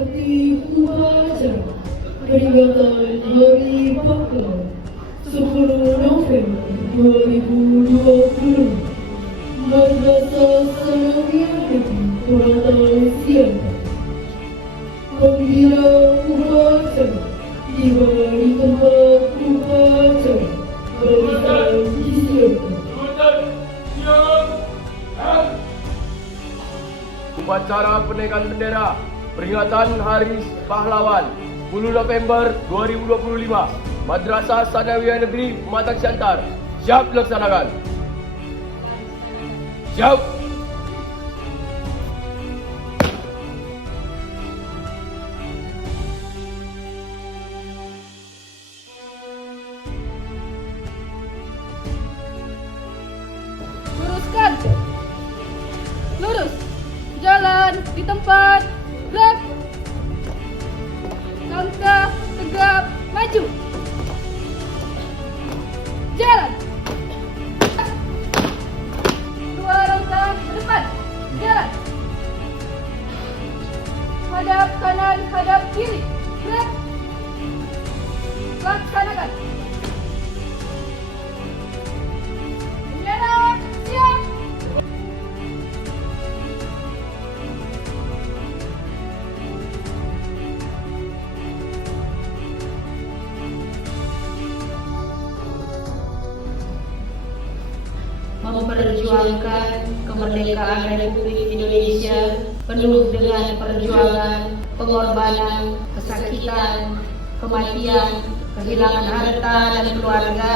Bakti Upacara peringatan Hari Pahlawan 10 November 2020 Madrasah Sanawiyah Negeri Kuratan Siantar. Mengira upacara tiba di tempat upacara barisan disiapkan. Upacara penaikan bendera peringatan Hari Pahlawan 10 November 2025 Madrasah Sanawiyah Negeri Pematang Siantar siap dilaksanakan. Siap. Luruskan. Lurus. Jalan di tempat. Gerak. Langkah tegap maju. Jalan. Dua langkah ke depan. Jalan. Hadap kanan, hadap kiri. Gerak. Laksanakan. Bendera siap. Memperjuangkan kemerdekaan Republik Indonesia penuh dengan perjuangan, pengorbanan, kesakitan, kematian, kehilangan harta dan keluarga,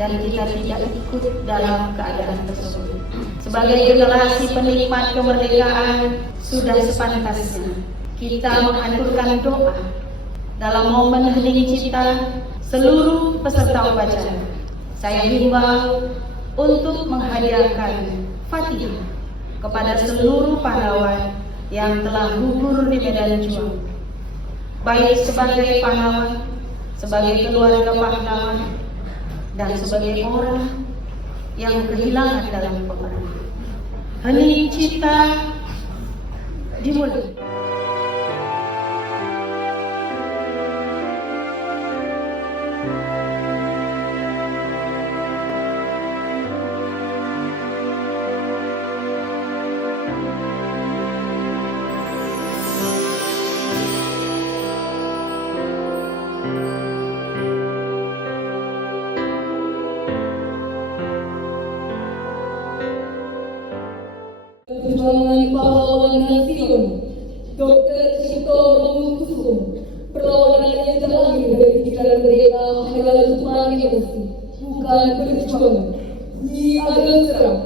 dan kita tidak ikut dalam keadaan tersebut. Sebagai generasi penikmat kemerdekaan, sudah sepantasnya kita mengaturkan doa dalam momen hening cipta seluruh peserta upacara. Saya himbau untuk menghadiahkan Fatihah kepada seluruh pahlawan yang telah gugur di medan juang, baik sebagai pahlawan, sebagai keluarga pahlawan, dan sebagai orang yang kehilangan dalam peperangan. Hening cipta dimulai. Perjuangan pahlawan nasional Dr. Cipto Mangunkusumo, perlawanan yang terlahir dari pikiran mereka adalah tumpang emosi, bukan perjuangan. Nyi Ageng Serang,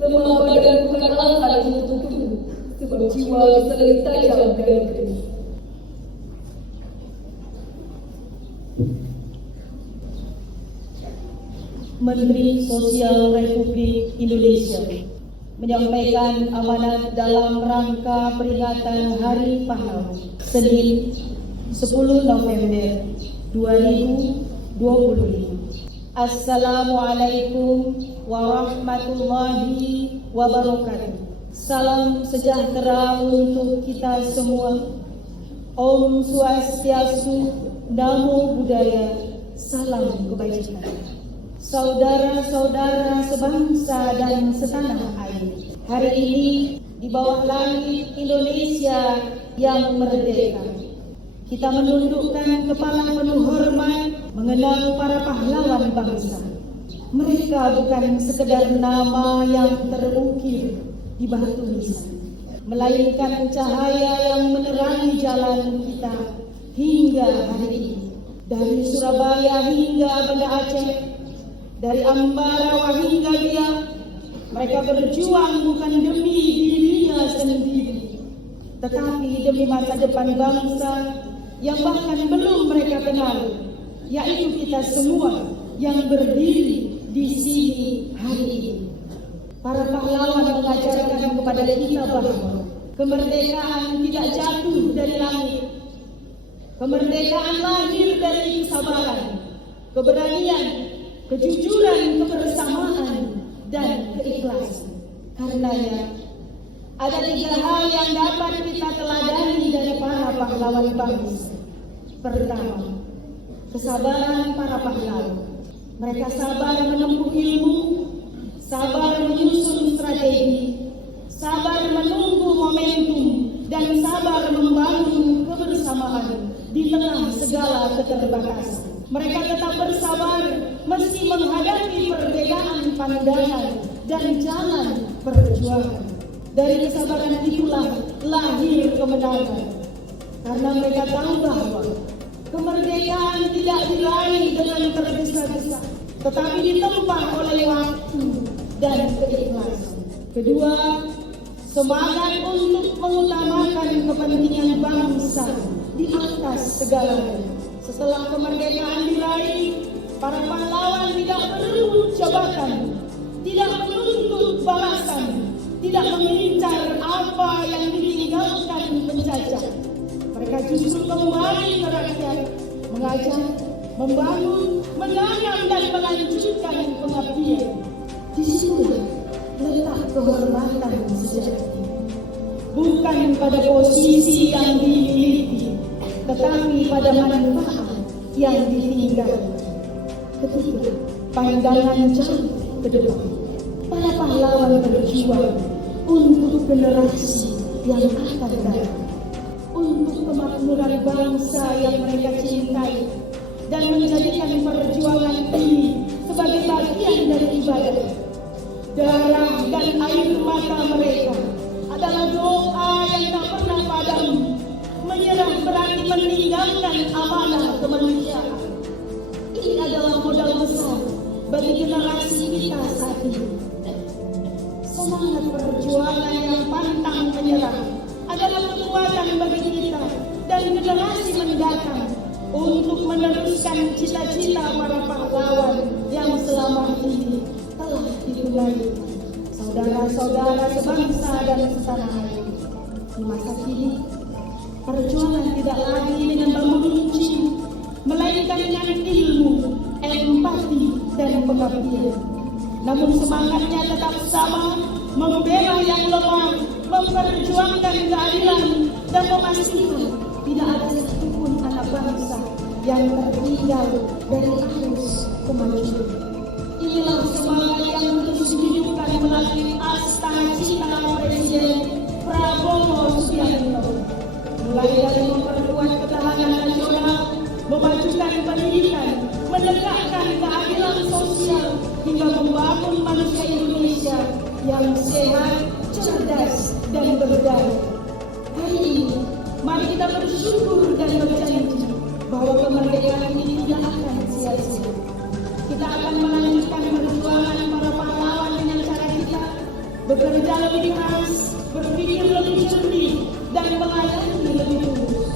lemah badan bukan alasan untuk tunduk, sebab jiwa bisa lebih tajam dalam keris. Menteri Sosial Republik Indonesia menyampaikan amanat dalam rangka peringatan Hari Pahlawan Senin 10 November 2025. Assalamualaikum warahmatullahi wabarakatuh. Salam sejahtera untuk kita semua. Om Swastiastu, Namo Buddhaya, salam kebajikan. Saudara-saudara sebangsa dan setanah air, hari ini di bawah langit Indonesia yang merdeka, kita menundukkan kepala penuh hormat mengenang para pahlawan bangsa. Mereka bukan sekedar nama yang terukir di batu nisan, melainkan cahaya yang menerangi jalan kita hingga hari ini. Dari Surabaya hingga Banda Aceh, dari Ambarawa hingga Biak, mereka berjuang bukan demi dirinya sendiri, tetapi demi masa depan bangsa yang bahkan belum mereka kenal, yaitu kita semua yang berdiri di sini hari ini. Para pahlawan mengajarkan kepada kita bahwa kemerdekaan tidak jatuh dari langit. Kemerdekaan lahir dari kesabaran, keberanian, kejujuran, kebersamaan, dan keikhlasan. Karenanya, ada 3 hal yang dapat kita teladani dari para pahlawan bangsa. Pertama, kesabaran para pahlawan. Mereka sabar menempuh ilmu, sabar menyusun strategi, sabar menunggu momentum, dan sabar membangun kebersamaan di tengah segala keterbatasan. Mereka tetap bersabar meski menghadapi perbedaan pandangan dan jalan perjuangan. Dari kesabaran itulah lahir kemenangan. Karena mereka tahu bahwa kemerdekaan tidak diraih dengan tergesa-gesa, tetapi ditempa oleh waktu dan keikhlasan. Kedua, semangat untuk mengutamakan kepentingan bangsa di atas segalanya. Setelah kemerdekaan diraih, para pahlawan tidak berebut jabatan, tidak menuntut balasan, tidak mengincar apa yang ditinggalkan penjajah. Mereka justru kembali ke rakyat, mengajak, membangun, menanam dan melanjutkan pengabdian. Di situ letak kehormatan sejati. Bukan pada posisi yang dimiliki, tetapi pada manfaat yang ditinggalkan. Ketiga, pandangan jauh ke depan. Para pahlawan berjuang untuk generasi yang akan datang, untuk kemakmuran bangsa yang mereka cintai, dan menjadikan perjuangan ini sebagai bagian dari ibadah. Darah dan air mata mereka adalah doa yang tak pernah padam. Menyerah berarti meninggalkan amanah kemanusiaan. Ini adalah modal besar bagi generasi kita saat ini. Semangat perjuangan yang pantang menyerah adalah kekuatan bagi kita dan generasi mendatang untuk meneruskan cita-cita para pahlawan yang selama ini telah ditunaikan. Saudara-saudara sebangsa dan setanah air, di masa kini perjuangan tidak lagi dengan bambu runcing, melainkan dengan ilmu, empati, dan pengabdian. Namun semangatnya tetap sama, membela yang lemah, memperjuangkan keadilan, dan memastikan tidak ada satupun anak bangsa yang tertinggal dari arus kemajuan. Inilah semangat yang terus dihidupkan melalui Astana Cita Presiden Prabowo Subianto. Mulai dari memperkuat ketahanan nasional, memajukan pendidikan, menegakkan keadilan sosial, hingga membangun manusia Indonesia yang sehat, cerdas, dan berdaya. Hari ini, mari kita bersyukur dan berjanji bahwa kemerdekaan ini tidak akan sia-sia. Kita akan melanjutkan perjuangan para pahlawan dengan cara kita bekerja lebih keras, berpikir lebih jernih, dan melayani lebih tulus.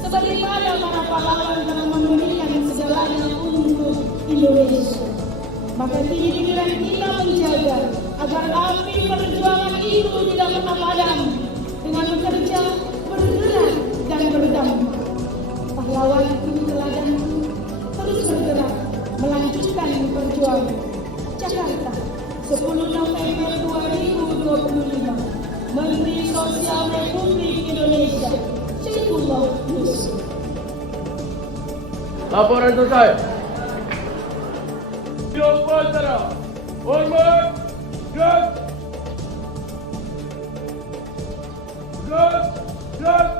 Sebagaimana para pahlawan telah memberikan segalanya untuk Indonesia, maka kini giliran kita menjaga agar api perjuangan itu tidak pernah padam dengan bekerja, bergerak, dan berdampak. Pahlawan itu teladan terus bergerak melanjutkan perjuangan. Jakarta, 10 November 2025. Menteri Sosial Republik Indonesia, Syaifullah Yusuf. Laporan selesai. Upacara. Hormat. Gerak. Gerak. Gerak.